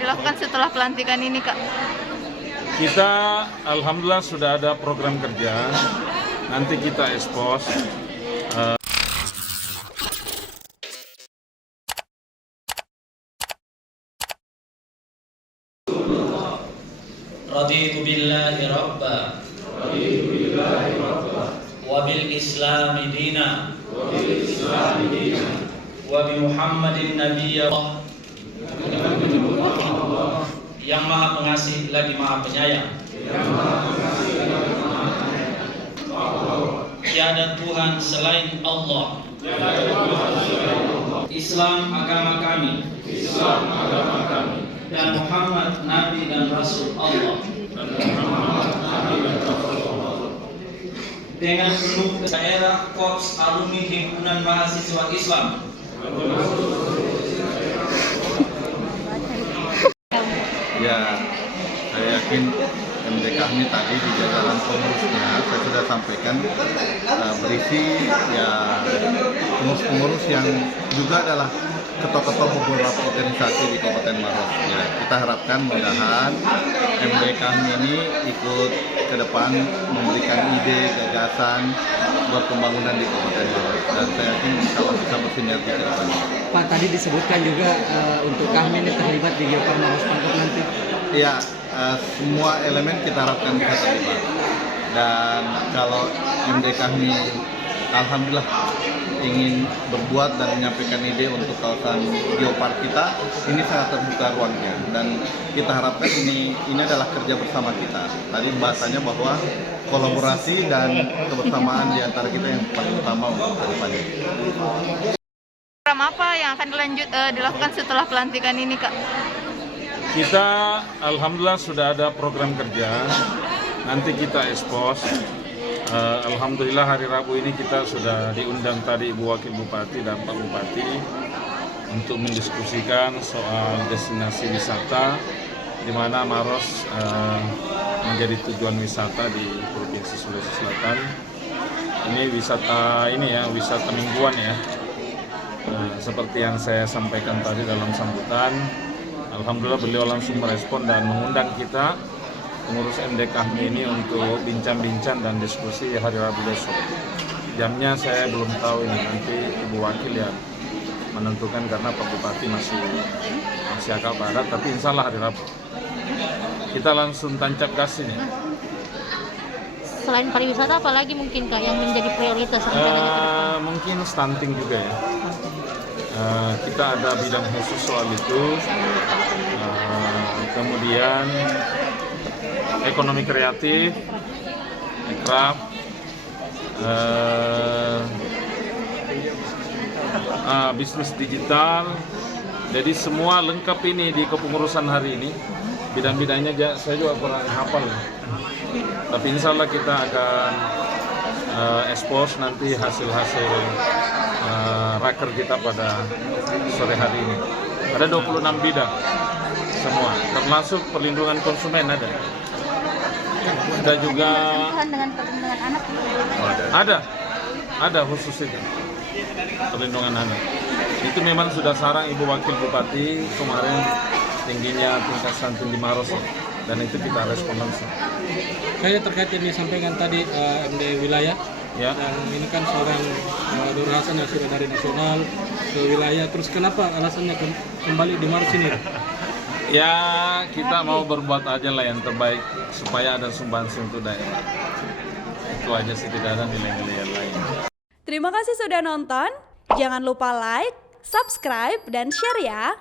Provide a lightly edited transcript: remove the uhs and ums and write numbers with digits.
dilakukan setelah pelantikan ini, Kak? Kita alhamdulillah sudah ada program kerja. Nanti kita expose. Raditu billahi rabba wa bil islami dina wa bi Muhammadin nabiyya yang maha pengasih lagi maha penyayang. Tiada Tuhan selain Allah. Islam agama kami. Dan Muhammad Nabi dan Rasul Allah. Dengan penuh daerah Korps Alumni Himpunan Mahasiswa Islam. Ya, saya yakin MDK ini tadi di jajaran pengurusnya saya sudah sampaikan berisi ya pengurus-pengurus yang juga adalah ketua-ketua beberapa organisasi di Kabupaten Maros. Ya, kita harapkan mudah-mudahan MDK ini ikut ke depan memberikan ide, gagasan buat pembangunan di Kabupaten Maros, dan saya yakin insya Allah bisa bersinergi ke depan. Pak, tadi disebutkan juga untuk kami ini terlibat di Geopar Maros Pangkep nanti. Iya, semua elemen kita harapkan bisa terlibat. Dan kalau MDK ini alhamdulillah ingin berbuat dan menyampaikan ide untuk kawasan geopark kita, ini sangat terbuka ruangnya, dan kita harapkan ini adalah kerja bersama kita. Tadi bahasanya bahwa kolaborasi dan kebersamaan di antara kita yang paling utama untuk ke depannya. Program apa yang akan dilakukan setelah pelantikan ini, Kak? Kita alhamdulillah sudah ada program kerja. Nanti kita expose. Alhamdulillah hari Rabu ini kita sudah diundang tadi Ibu Wakil Bupati dan Pak Bupati untuk mendiskusikan soal destinasi wisata di mana Maros menjadi tujuan wisata di Provinsi Sulawesi Selatan. Ini wisata mingguan ya. Seperti yang saya sampaikan tadi dalam sambutan, alhamdulillah beliau langsung merespon dan mengundang kita pengurus MDK ini untuk bincang-bincang dan diskusi hari Rabu besok. Jamnya saya belum tahu ini, nanti Ibu Wakil yang menentukan karena Pak Bupati masih agak padat, tapi insya Allah hari Rabu. Kita langsung tancap gas ini. Selain pariwisata, apalagi mungkin Kak yang menjadi prioritas? Mungkin stunting juga ya. Kita ada bidang khusus soal itu. Kemudian ekonomi kreatif, craft, bisnis digital. Jadi semua lengkap ini di kepengurusan hari ini. Bidang-bidangnya saya juga kurang hafal. Tapi insya Allah kita akan expose nanti hasil-hasil raker kita pada sore hari ini. Ada 26 bidang semua, termasuk perlindungan konsumen ada. Ada juga dengan perlindungan anak. Ada khusus itu perlindungan anak. Itu memang sudah sarang Ibu Wakil Bupati kemarin tingginya tingkat stunting di Maros, dan itu kita respon langsung. Saya terkait yang disampaikan tadi MD wilayah, Ya. dan ini kan seorang Nur Hasan yang sudah dari nasional ke wilayah, terus kenapa alasannya kembali di Maros ini? Ya, kita mau berbuat aja lah yang terbaik supaya ada sumbangsi untuk daerah. Itu aja sih, tidak ada nilai-nilai yang lain. Terima kasih sudah nonton. Jangan lupa like, subscribe, dan share ya.